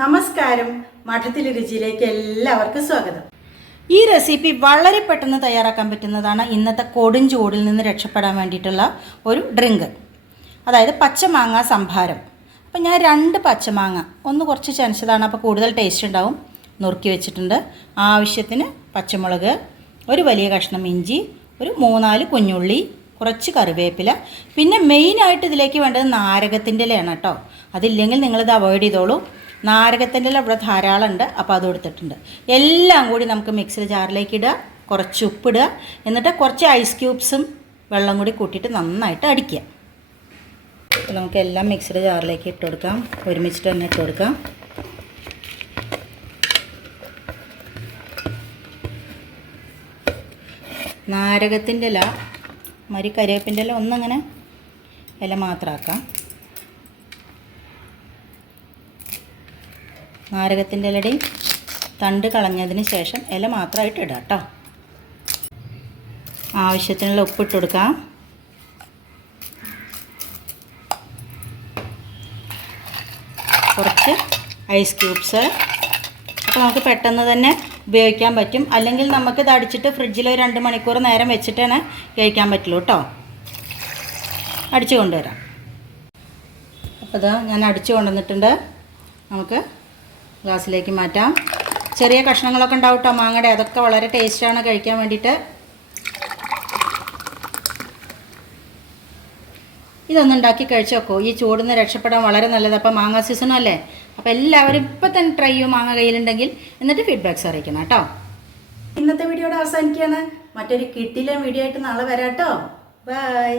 നമസ്കാരം. മഠത്തിലെ രുചിയിലേക്ക് എല്ലാവർക്കും സ്വാഗതം. ഈ റെസിപ്പി വളരെ പെട്ടെന്ന് തയ്യാറാക്കാൻ പറ്റുന്നതാണ് ഇന്നത്തെ കൊടും ചൂടിൽ നിന്ന് രക്ഷപ്പെടാൻ വേണ്ടിയിട്ടുള്ള ഒരു ഡ്രിങ്ക്. അതായത് പച്ചമാങ്ങ സംഭാരം. അപ്പം ഞാൻ രണ്ട് പച്ചമാങ്ങ ഒന്ന് കുറച്ച് ചനച്ചതാണ് അപ്പോൾ കൂടുതൽ ടേസ്റ്റ് ഉണ്ടാവും. നുറുക്കി വെച്ചിട്ടുണ്ട്. ആവശ്യത്തിന് പച്ചമുളക് ഒരു വലിയ കഷ്ണം ഇഞ്ചി ഒരു മൂന്നാൽ കുഞ്ഞുള്ളി കുറച്ച് കറിവേപ്പില. പിന്നെ മെയിനായിട്ട് ഇതിലേക്ക് വേണ്ടത് നാരകത്തിന്റെ ഇലയാണ് കേട്ടോ. അതില്ലെങ്കിൽ നിങ്ങളിത് അവോയ്ഡ് ചെയ്തോളൂ. നാരകത്തിന്റെ ഇല ഇവിടെ ധാരാളം ഉണ്ട് അപ്പോൾ അത് കൊടുത്തിട്ടുണ്ട് എല്ലാം കൂടി നമുക്ക് മിക്സിയുടെ ജാറിലേക്ക് ഇടുക. കുറച്ച് ഉപ്പിടുക. എന്നിട്ട് കുറച്ച് ഐസ് ക്യൂബ്സും വെള്ളം കൂടി കൂട്ടിയിട്ട് നന്നായിട്ട് അടിക്കുക. നമുക്ക് എല്ലാം മിക്സിയുടെ ജാറിലേക്ക് ഇട്ട് കൊടുക്കാം. ഒരുമിച്ചിട്ട് തന്നെ ഇട്ട് കൊടുക്കാം. നാരകത്തിന്റെ ഇല മരി കരിവേപ്പിന്റെ ഇല ഒന്നങ്ങനെ ഇല മാത്രമാക്കാം നാരകത്തിന്റെ ഇലയുടെയും തണ്ട് കളഞ്ഞതിന് ശേഷം ഇല മാത്രമായിട്ട് ഇടാം കേട്ടോ ആവശ്യത്തിനുള്ള ഉപ്പിട്ട് കൊടുക്കാം. കുറച്ച് ഐസ് ക്യൂബ്സ്. അപ്പോൾ നമുക്ക് പെട്ടെന്ന് തന്നെ ഉപയോഗിക്കാൻ പറ്റും. അല്ലെങ്കിൽ നമുക്ക് ഇത് അടിച്ചിട്ട് ഫ്രിഡ്ജിൽ ഒരു രണ്ട് മണിക്കൂർ നേരം വെച്ചിട്ടാണ് കഴിക്കാൻ പറ്റുള്ളൂ കേട്ടോ അടിച്ചു കൊണ്ടുവരാം അപ്പോൾ ഇതാ ഞാൻ അടിച്ചു കൊണ്ടുവന്നിട്ടുണ്ട്. നമുക്ക് ഗ്ലാസ്സിലേക്ക് മാറ്റാം. ചെറിയ കഷ്ണങ്ങളൊക്കെ ഉണ്ടാവും കേട്ടോ മാങ്ങയുടെ അതൊക്കെ വളരെ ടേസ്റ്റാണ് കഴിക്കാൻ വേണ്ടിയിട്ട്. ഇതൊന്ന് ഉണ്ടാക്കി കഴിച്ചു നോക്കൂ ഈ ചൂടിന്ന് രക്ഷപ്പെടാൻ വളരെ നല്ലത്. അപ്പോൾ മാങ്ങ സീസണും അല്ലേ? അപ്പോൾ എല്ലാവരും ഇപ്പം തന്നെ ട്രൈ ചെയ്യും മാങ്ങ കയ്യിലുണ്ടെങ്കിൽ. എന്നിട്ട് ഫീഡ്ബാക്ക്സ് അറിയിക്കണം കേട്ടോ. ഇന്നത്തെ വീഡിയോയുടെ അവസാനിക്കുകയാണ്. മറ്റൊരു കിട്ടിലെ വീഡിയോ ആയിട്ട് നാളെ വരാം കേട്ടോ. ബൈ